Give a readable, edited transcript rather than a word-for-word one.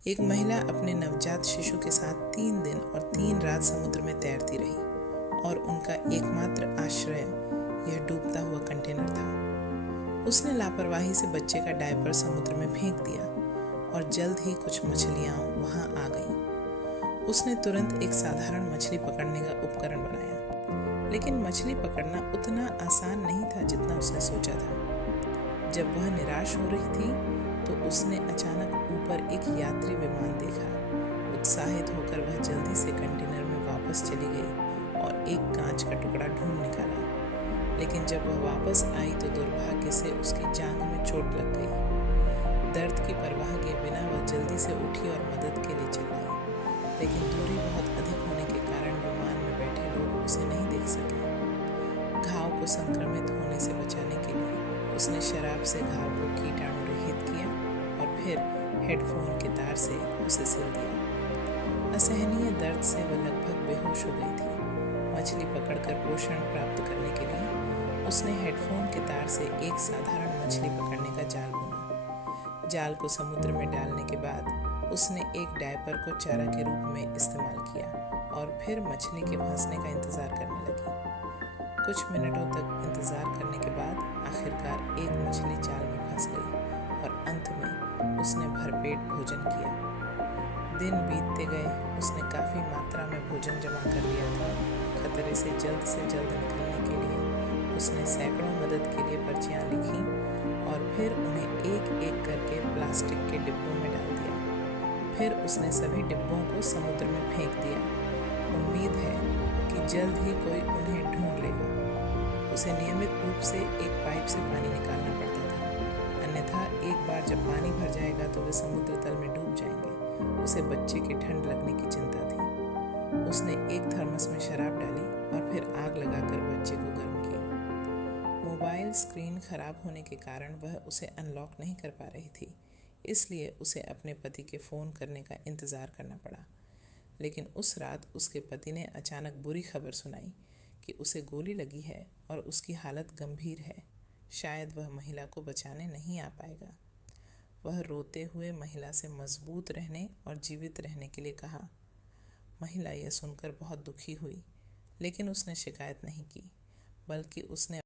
एक महिला अपने नवजात शिशु के साथ 3 दिन और 3 रात समुद्र में तैरती रही और उनका एकमात्र आश्रय यह डूबता हुआ कंटेनर था। उसने लापरवाही से बच्चे का डायपर समुद्र में फेंक दिया और जल्द ही कुछ मछलियां वहां आ गईं। उसने तुरंत एक साधारण मछली पकड़ने का उपकरण बनाया, लेकिन मछली पकड़ना उतना आसान नहीं था जितना उसने सोचा था। जब वह निराश हो रही थी तो उसने अचानक ऊपर एक यात्री विमान देखा। उत्साहित होकर वह जल्दी से कंटेनर में वापस चली गई और एक कांच का टुकड़ा ढूंढ निकाला। लेकिन जब वह वापस आई तो दुर्भाग्य से उसकी जांघ में चोट लग गई। दर्द की परवाह किए बिना वह जल्दी से उठी और मदद के लिए चिल्लाई, लेकिन दूरी बहुत अधिक होने के कारण विमान में बैठे लोग उसे नहीं देख सके। घाव को संक्रमित होने से बचाने के लिए उसने शराब से घाव को कीटाणु रहित किया और फिर हेडफोन के तार से उसे सिल दिया। असहनीय दर्द से वह लगभग बेहोश हो गई थी। मछली पकड़कर पोषण प्राप्त करने के लिए उसने हेडफोन के तार से एक साधारण मछली पकड़ने का जाल बुना। जाल को समुद्र में डालने के बाद उसने एक डायपर को चारा के रूप में इस्तेमाल किया और फिर मछली के फंसने का इंतजार करने लगी। कुछ मिनटों तक इंतजार करने के बाद आखिरकार एक मछली जाल में फंस गई और अंत में उसने भरपेट भोजन किया। दिन बीतते गए, उसने काफ़ी मात्रा में भोजन जमा कर लिया था। खतरे से जल्द निकलने के लिए उसने सैकड़ों मदद के लिए पर्चियाँ लिखीं और फिर उन्हें एक एक करके प्लास्टिक के डिब्बों में डाल दिया। फिर उसने सभी डिब्बों को समुद्र में फेंक दिया। उम्मीद है कि जल्द ही कोई उन्हें ढूंढ लेगा। उसे नियमित रूप से एक पाइप से पानी निकालना पड़ता था, अन्यथा एक बार जब पानी भर जाएगा तो वे समुद्र तल में डूब जाएंगे। उसे बच्चे की ठंड लगने की चिंता थी। उसने एक थर्मस में शराब डाली और फिर आग लगाकर बच्चे को गर्म किया। मोबाइल स्क्रीन खराब होने के कारण वह उसे अनलॉक नहीं कर पा रही थी, इसलिए उसे अपने पति के फ़ोन करने का इंतज़ार करना पड़ा। लेकिन उस रात उसके पति ने अचानक बुरी खबर सुनाई कि उसे गोली लगी है और उसकी हालत गंभीर है। शायद वह महिला को बचाने नहीं आ पाएगा। वह रोते हुए महिला से मजबूत रहने और जीवित रहने के लिए कहा। महिला यह सुनकर बहुत दुखी हुई, लेकिन उसने शिकायत नहीं की, बल्कि उसने